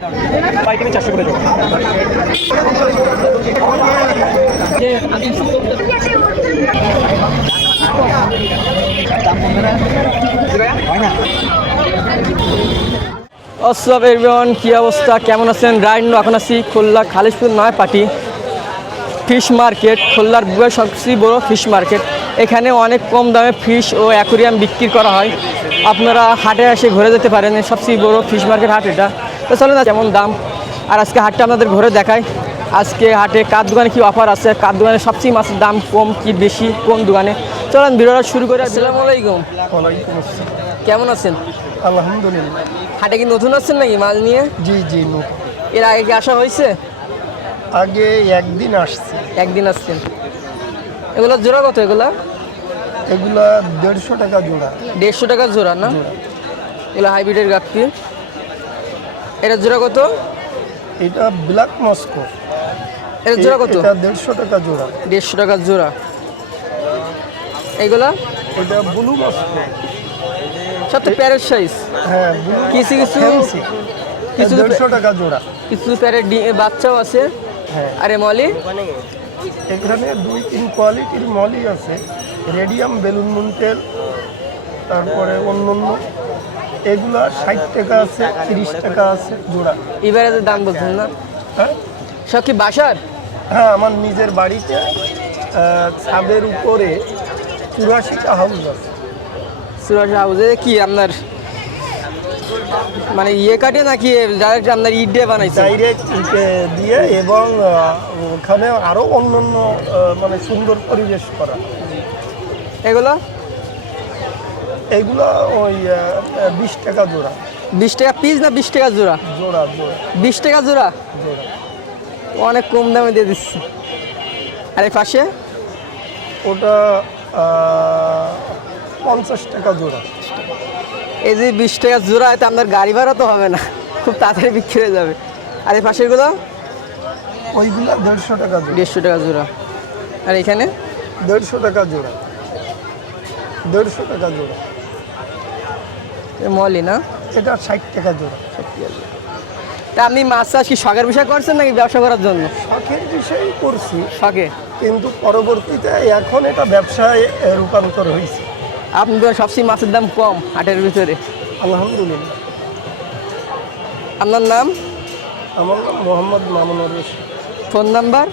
পাইকারি 400 করে জোড়া। আসসালামু এভরিওয়ান, কি অবস্থা, কেমন আছেন? রাইট নাও এখন আছি খুলনা খালিশপুর নয়াপাটি ফিশ মার্কেট, খুলনার বুয়ের সবচেয়ে বড় ফিশ মার্কেট। এখানে অনেক কম দামে ফিশ ও অ্যাকোরিয়াম বিক্রি করা হয়। আপনারা হাটে এসে ঘুরে যেতে পারেন, সবচেয়ে বড় ফিশ মার্কেট হাট এটা। তো চলো না কেমন দাম, আর আজকে হাটটা আপনাদের ঘুরে দেখায়। আজকে হাটে কার দোকানে কি অফার আছে, কার দোকানে সবচেয়ে মাছের দাম কম কি বেশি, কোন দোকানে। চলেন ভিডিওটা শুরু করে। আসসালামু আলাইকুম। ওয়ালাইকুম আসসালাম। কেমন আছেন? আলহামদুলিল্লাহ। হাটে কি নতুন আসছেন নাকি মাছ নিয়ে? জি জি নতুন। এর আগে কি আসা হয়েছে? আগে একদিন আসছে। একদিন আসছেন। এগুলো জোড়া কত? এগুলা এগুলা 150 টাকা জোড়া। 150 টাকা জোড়া না? এগুলো হাইব্রিডের গাপ্পি। এটা জোড়া কত? এটা ব্ল্যাক মস্কো। এটা জোড়া কত? এটা 150 টাকা জোড়া। 150 টাকা জোড়া। এইগুলা এটা ব্লু মস্কো। সব তো প্যারের সাইজ। হ্যাঁ ব্লু কিছু কিছু ফ্যান্সি। কিছু 150 টাকা জোড়া। কিছু প্যারের বাচ্চাও আছে। হ্যাঁ আরে মলি এখানে 2-3 কোয়ালিটির মলি আছে। রেডিয়াম, বেলুন মুন্টেল, তারপরে অন্য এগুলা 60 টাকা আছে, 30 টাকা আছে জোড়া। এবারে দাম বলছেন না? হ্যাঁ সব কি বাসার? হ্যাঁ আমার নিজের বাড়িতে ছাদের উপরে 84টা হাউস আছে। সুরাজ হাউসে কি আপনার মানে ইয়ে কাটে নাকি ডাইরেক্ট আপনার ইট দিয়ে বানাইছে? ডাইরেক্ট দিয়ে এবং ওখানে আরও অন্য মানে সুন্দর পরিবেশ করা। এগুলো এগুলো ওই 20 টাকা জোড়া। 20 টাকা পিস না 20 টাকা জোড়া? জোড়া জোড়া 20 টাকা জোড়া, জোড়া। অনেক কম দামে দিয়ে দিচ্ছি। আর এই পাশে ওটা 50 টাকা জোড়া। এই যে 20 টাকা জোড়া, এতে আপনার গাড়ি ভাড়া তো হবে না, খুব তাড়াতাড়ি বিক্রি হয়ে যাবে। আর এই পাশেরগুলো ওইগুলো 150 টাকা জোড়া। 150 টাকা জোড়া। আর এখানে 150 টাকা জোড়া। 150 টাকা জোড়া। মলি না? এটা 60 টাকা জোড়া। তা আপনি মাছ চাষ কি শখের বিষয় করছেন নাকি ব্যবসা করার জন্য? শখের বিষয়েই করছি, শখে। কিন্তু পরবর্তীতে এখন এটা ব্যবসায় রূপান্তর হয়েছে। আপনি তো সবচেয়ে মাছের দাম কম হাটের ভিতরে। আলহামদুলিল্লাহ। আপনার নাম? আমার নাম মোহাম্মদ মামুনুর রশিদ। Phone number?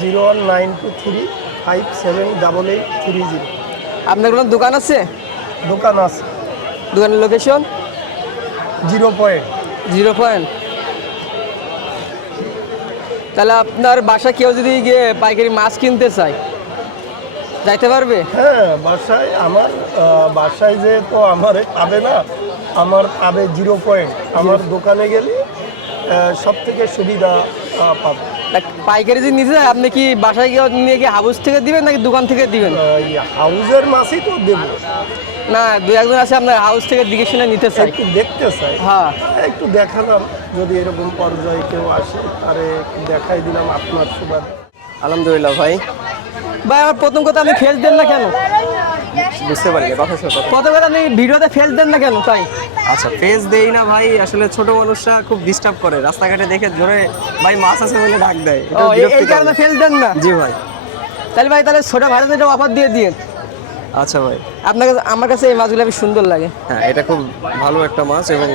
01923578830। আপনার কোনো দোকান আছে? দোকান আছে। দোকানের লোকেশন? 0 পয়েন্ট। 0 পয়েন্ট। তাহলে আপনার বাসা কেউ যদি গিয়ে পাইকারি মাছ কিনতে চায় যাইতে পারবে? হ্যাঁ বাসায় আমার বাসায় যে তো আমার পাবে না, আমার পাবে 0 পয়েন্ট। আমার দোকানে গেলে সব থেকে সুবিধা পাবে। তা পাইকারি যদি নিতে চায় আপনি কি বাসায় গিয়ে নিয়ে গিয়ে হাউস থেকে দিবেন নাকি দোকান থেকে দিবেন? হাউজের মাছই তো দেবো না, দু একজন আছে আপনার হাউস থেকে দিকে শুনে নিতে চাই। একটু দেখতে চাই। হ্যাঁ একটু দেখালাম, যদি এরকম পর্যায়ে কেউ আসে তারে একটু দেখাই দিলাম আপনার সুবাদে। আলহামদুলিল্লাহ ভাই। ভাই আমার প্রথম কথা, আপনি ফেস দেন না কেন? বুঝতে পারি কথা শুনে। প্রথম কথা, আপনি ভিডিওতে ফেস দেন না কেন তাই? আচ্ছা, ফেস দেই না ভাই, আসলে ছোট মানুষরা খুব ডিস্টার্ব করে, রাস্তাঘাটে দেখে ধরে ভাই মাছ আছে বলে ডাক দেয়। ও এই কারণে ফেস দেন না? জি ভাই। তাহলে ভাই তাহলে ছোট ভাড়াতে এটা অফার দিয়ে দিন। আচ্ছা ভাই। আপনার কাছে আমার কাছে এই মাছগুলো বেশ সুন্দর লাগে। হ্যাঁ এটা খুব ভালো একটা মাছ এবং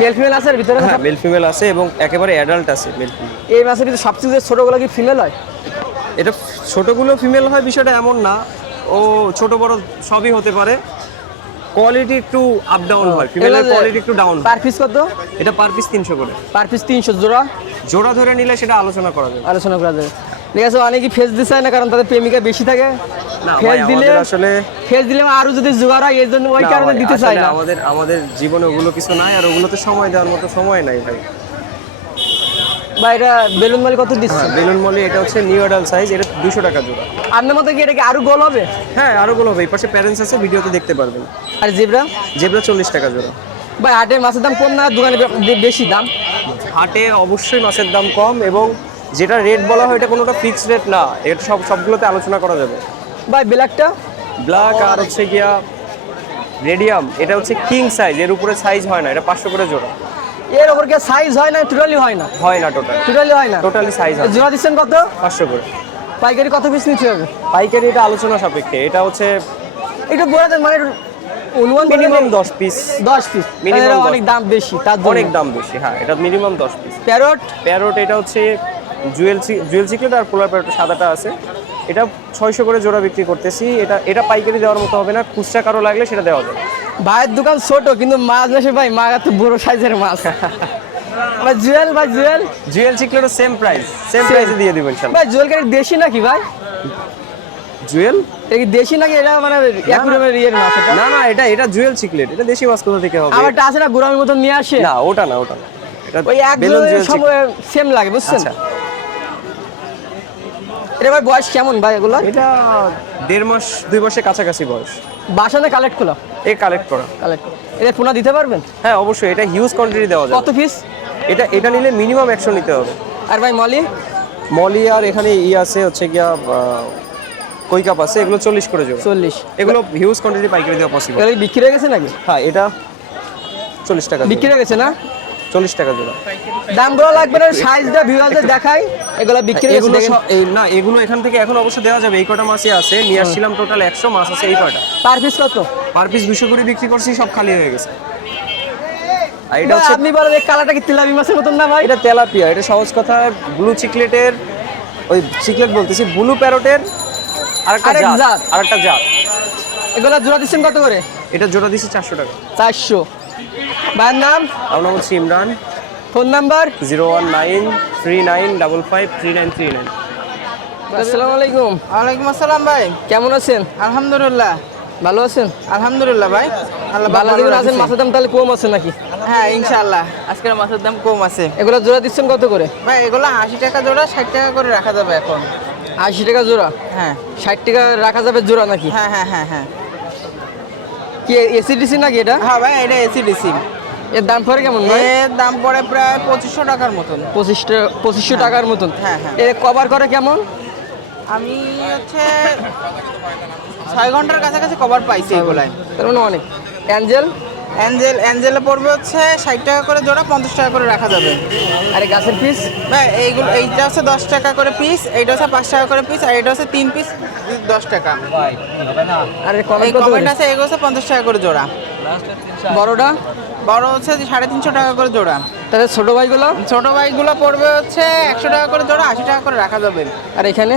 মেল ফিমেল আছে এর ভিতরে? হ্যাঁ মেল ফিমেল আছে এবং একেবারে অ্যাডাল্ট আছে মেল ফিমেল। এই মাছের ভিতরে সবচেয়ে ছোটগুলো কি ফিমেল হয়? এটা ছোটগুলো ফিমেল হয় বিষয়টা এমন না, ও ছোট বড় সবই হতে পারে। কোয়ালিটি একটু আপ ডাউন হয়, ফিমেলের কোয়ালিটি একটু ডাউন। পার পিস কত? এটা পার পিস 300 করে। Per piece 300। জোড়া? জোড়া ধরে নিলে সেটা আলোচনা করা যাবে। আলোচনা করা যাবে। ঠিক আছে, অনেকেই ফেস দিতে চায় না কারণ তাদের প্রেমিকা বেশি থাকে। না ফেস ভাই দিলে আমাদের আসলে ফেস দিলে আরো যদি জোগাড় হয় এই জন্য ওই না কারণে ভাই, দিতে আসলে চায় না। আমাদের জীবনে ওগুলো কিছু নাই, আর ওগুলোতে সময় দেওয়ার মতো সময় নাই ভাই। বা এটা বেলুন মালি কত দিচ্ছে? হ্যাঁ বেলুন মলি, এটা হচ্ছে নিউ অ্যাডাল্ট সাইজ, এটা 200 টাকা জোড়া। আপনার মতো কি এটা কি আরো গোল হবে? হ্যাঁ আরো গুলো হবে, এই পাশে প্যারেন্টস আছে, ভিডিওতে দেখতে পারবেন। আর জিব্রা? জেব্রা 40 টাকা জোড়া। ভাই হাটের মাছের দাম কম না দোকানে বেশি দাম? হাটে অবশ্যই মাছের দাম কম, এবং যেটা রেট বলা হয় এটা কোনোটা ফিক্সড রেট না, এটা সবগুলোতে আলোচনা করা যাবে। ভাই ব্ল্যাকটা? ব্ল্যাক আর হচ্ছে গিয়া রেডিয়াম, এটা হচ্ছে কিং সাইজ, এর উপরে সাইজ হয় না, এটা 500 করে জোড়া। এর ওপর কি সাইজ হয় না? টোটালি হয় না, হয় না টোটাল, টোটালি হয় না। টোটালি সাইজ হয় জোড়া দিচ্ছেন কত? 500 করে। পাইকারি কত পিস নিতে হবে? পাইকারি এটা আলোচনা সাপেক্ষে, এটা হচ্ছে একটু বলে দেন, মানে অনুমান মিনিমাম 10 পিস। 10 পিস, Minimum এটা 10 অনেক দাম বেশি, তার জন্য। অনেক দাম বেশি, হ্যাঁ এটা মিনিমাম 10 পিস। প্যারট প্যারট এটা হচ্ছে জুয়েল চিকলেট আর পোলার প্যারট সাদাটা আছে, এটা 600 করে জোড়া বিক্রি করতেছি। এটা পাইকারি দেওয়ার মতো হবে না, খুচরা কারো লাগলে সেটা দেওয়া যাবে। ভাইয়ের দোকান ছোট কিন্তু মাছ বেশি ভাই, মা এত বড় সাইজের মাছ। ভাই জুয়েল, ভাই জুয়েল চিকলেটও সেম প্রাইসে দিয়ে দিব ইনশাআল্লাহ। ভাই জুয়েল কি দেশি নাকি ভাই? জুয়েল এটা কি দেশি নাকি? এটা মানে অ্যাকুরিয়ামের ইয়ের মাছ এটা? না এটা জুয়েল চিকলেট, এটা দেশি মাছ কোথা থেকে হবে? আবার একটা আছে না গোরামের মতন নিয়ে আসে? না ওটা না, এটা ওই এক বেলুন জুয়েলের জুয়েল সময় সেম লাগে, বুঝছেন? আচ্ছা, এটা ভাই বয়স কেমন ভাই এগুলো? এটা 1.5 মাস 2 মাসের কাছাকাছি বয়স। বাসানে কালেক্ট করা? এই কালেক্ট করা। এটা পোনা দিতে পারবেন? হ্যাঁ অবশ্যই, এটা হিউজ কোয়ান্টিটি দেওয়া যাবে। কত পিস? এটা নিলে মিনিমাম 100 নিতে হবে। আর ভাই মলি আর এখানে আছে হচ্ছে গিয়া কই কাপ আছে, এগুলো 40 করে জোড়া। 40? এগুলো হিউজ কোয়ান্টিটি পাইকারি দেওয়া পসিবল। এগুলো বিক্রি হয়ে গেছে নাকি? হ্যাঁ এটা 40 টাকা বিক্রি হয়ে গেছে না? 40 টাকা জোড়া। দাম বলা লাগবে না, সাইজটা ভিউয়ারদের দেখাই। এগুলো বিক্রি হয়ে এগুলো গেছে না, এগুলো এখান থেকে এখন অবশ্য দেওয়া যাবে। এই কটা মাছই আছে, নিয়ে আসছিলাম টোটাল 100 মাছ আছে এই কটা। পার পিস কত? পার পিস 200 করে বিক্রি করছি, সব খালি হয়ে গেছে। আর এটা ভাই, হচ্ছে, আপনি বলেন এই কালারটা কি তেলাপি মাছের মতন না ভাই? এটা তেলাপিয়া। এটা সহজ কথা, ব্লু চিকলেটের, ওই চিকলেট বলতেছি, ব্লু প্যারটের আরেকটা জাত। এগুলো জোড়া দিচ্ছেন কত করে? এটা জোড়া দিছি 400 টাকা। 400। ভাইয়ের নাম? আমার নাম হচ্ছে ইমরান। Phone number? 01939539339। আসসালামু আলাইকুম। ওয়ালাইকুম আসসালাম ভাই, কেমন আছেন? আলহামদুলিল্লাহ। ভালো আছেন? আলহামদুলিল্লাহ ভাই, আল্লাহ ভালো ভালো জীবন আছেন? রাখছে। মাছের দাম তাহলে কম আছে নাকি? হ্যাঁ ইনশাআল্লাহ, আজকের মাছের দাম কম আছে এগুলো জোড়া দিচ্ছেন কত করে? ভাই। এগুলো 80 টাকা জোড়া, 60 টাকা করে রাখা যাবে এখন। 80 টাকা জোড়া? হ্যাঁ 60 টাকা রাখা যাবে জোড়া নাকি? হ্যাঁ হ্যাঁ হ্যাঁ হ্যাঁ কি এসিডিসি নাকি এটা? হ্যাঁ ভাই, এটা এসিডিসি। এর দাম পড়ে কেমন ভাই? এর দাম পড়ে প্রায় 2500 টাকার মতন। 2500 টাকার মতন? হ্যাঁ, হ্যাঁ। এ কভার করে কেমন? আমি হচ্ছে 6 ঘন্টার কাছাকাছি কভার পাইছি এগুলাই। তার মানে অনেক। অ্যাঞ্জেলে পড়বে হচ্ছে 60 টাকা করে জোড়া, 50 টাকা করে রাখা যাবে। আরে গাছের পিস? ভাই এইটা হচ্ছে 10 টাকা করে পিস, এইটা হচ্ছে 5 টাকা করে পিস, আর এটা হচ্ছে 3 পিস 10 টাকা। আরে এই কমেন্ট কত কমেন্ট করে? আছে, এগুলো হচ্ছে 50 টাকা করে জোড়া। বড়টা? বড় হচ্ছে 350 টাকা করে জোড়া। তাহলে ছোট ভাইগুলো? ছোট বাইকগুলো পড়বে হচ্ছে 100 টাকা করে জোড়া, 80 টাকা করে রাখা যাবে। আর এখানে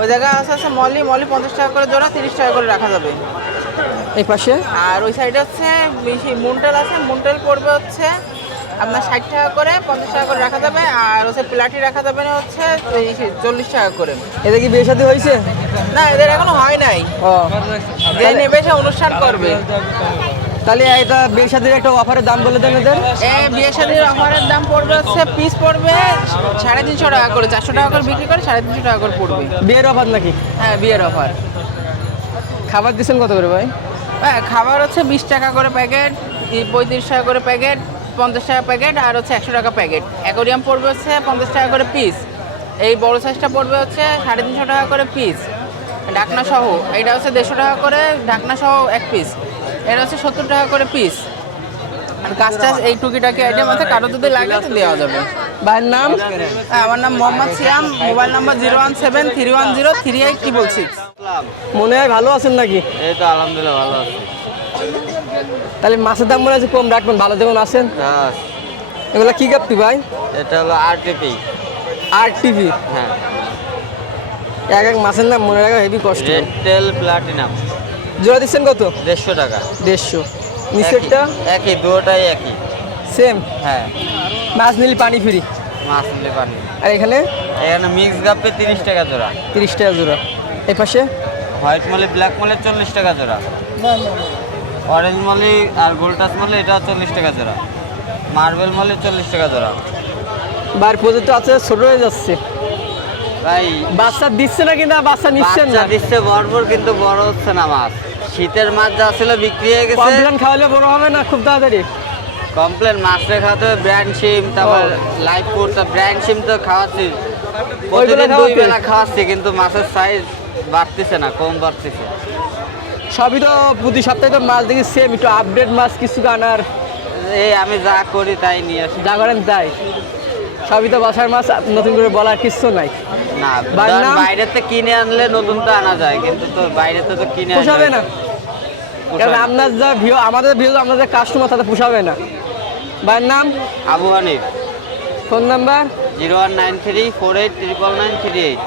ওই জায়গায় আছে মলি 50 টাকা করে জোড়া, 30 টাকা করে রাখা যাবে। এই পাশে? আর ওই সাইডে হচ্ছে মুন্টেল আছে, মুন্টেল পড়বে হচ্ছে আপনার 60 টাকা করে, 50 টাকা করে রাখা যাবে। আর হচ্ছে প্লাটি রাখা যাবে না হচ্ছে 40 টাকা করে। এদের কি বিয়ে শাদী হয়েছে? না, এদের এখনো হয় নাই, ও, যে নেবে সে অনুষ্ঠান করবে। তাহলে এটা বিয়ে শাদীর একটা অফারের দাম বলে দেন এদের। এই বিয়ে শাদীর অফারের দাম পড়বে হচ্ছে পিস পড়বে 350 টাকা করে, 400 টাকা করে বিক্রি করে 350 টাকা করে পড়বে। বিয়ের অফার নাকি? হ্যাঁ বিয়ের অফার। খাবার দিচ্ছেন কত করে ভাই? হ্যাঁ খাবার হচ্ছে 20 টাকা করে প্যাকেট, 35 টাকা করে প্যাকেট, 50 টাকা প্যাকেট, আর হচ্ছে 100 টাকা প্যাকেট। অ্যাকোরিয়াম পড়বে হচ্ছে 50 টাকা করে পিস। এই বড় সাইজটা পড়বে হচ্ছে 350 টাকা করে পিস ঢাকনা সহ। এটা হচ্ছে 150 টাকা করে ঢাকনা সহ এক পিস। এটা হচ্ছে 70 টাকা করে পিস। আর কাজটা এই টুকিটাকি আইটেম আছে, কারো যদি লাগে তো দেওয়া যাবে। ভাইয়ের নাম? হ্যাঁ, আমার নাম মোহাম্মদ সিয়াম, মোবাইল নাম্বার 01731038666। মনে হয় ভালো আছেন নাকি? এই তো আলহামদুলিল্লাহ ভালো আছে। তাহলে মাছের দাম মনে হচ্ছে কম রাখবেন, ভালো যেমন আছেন। হ্যাঁ, এগুলো কি গাপ্পি ভাই? এটা হলো আরটিপি। আর টিভি? হ্যাঁ, এক এক মাছের নাম মনে রাখা হেভি কষ্ট। Red tail platinum. জোড়া দিচ্ছেন কত? 150 টাকা। 150। নিচেরটা? একই, দুটোটাই একই। সেম? হ্যাঁ, মাছ নিলে পানি ফ্রি। মাছ নিলে পানি। আর এখানে এখানে মিক্স গাপ্পে 30 টাকা জোড়া। 30 টাকা জোড়া। এই পাশে? হোয়াইট মলি ব্ল্যাক মলি 40 টাকা জোড়া। অরেঞ্জ মলি আর গোল্ডাস মলি এটা 40 টাকা জোড়া। মার্বেল মলি 40 টাকা জোড়া। বার পর্যন্ত আছে, ছোট হয়ে যাচ্ছে। ভাই বাচ্চা দিচ্ছে না কিনা? বাচ্চা নিচ্ছেন না? বাচ্চা দিচ্ছে ভরপুর, কিন্তু বড় হচ্ছে না মাছ। শীতের মাছ যা ছিল বিক্রি হয়ে গেছে। কমপ্লেন খাওয়ালে বড় হবে না খুব তাড়াতাড়ি? কমপ্লেন মাছ খাওয়াতে হবে, ব্র্যান্ড সিম, তারপর লাইফ ফুড। ব্র্যান্ড সিম তো খাওয়াচ্ছি, প্রতিদিন 2 বেলা খাওয়াচ্ছি, কিন্তু মাছের সাইজ বাড়তেছে না, কম বাড়তেছে। সবই তো প্রতি সপ্তাহে তো মাছ দেখি সেম, একটু আপডেট মাছ কিছু আনার। এই আমি যা করি তাই নিয়ে আসি। যা করেন তাই, সবই তো বাসার মাছ, নতুন করে বলার কিছু নাই। না ভাইয়ের ধরেন নাম? বাইরেতে কিনে আনলে নতুন তো আনা যায়, কিন্তু তো বাইরেতে তো কিনে আনলে পোষাবে না, পোষাবে কারণ না। আপনার যা ভিউ, আমাদের ভিউ, আমাদের কাস্টমার, তাতে পোষাবে না। ভাইয়ের নাম, আবু হানিফ, ফোন নাম্বার? 019348993938।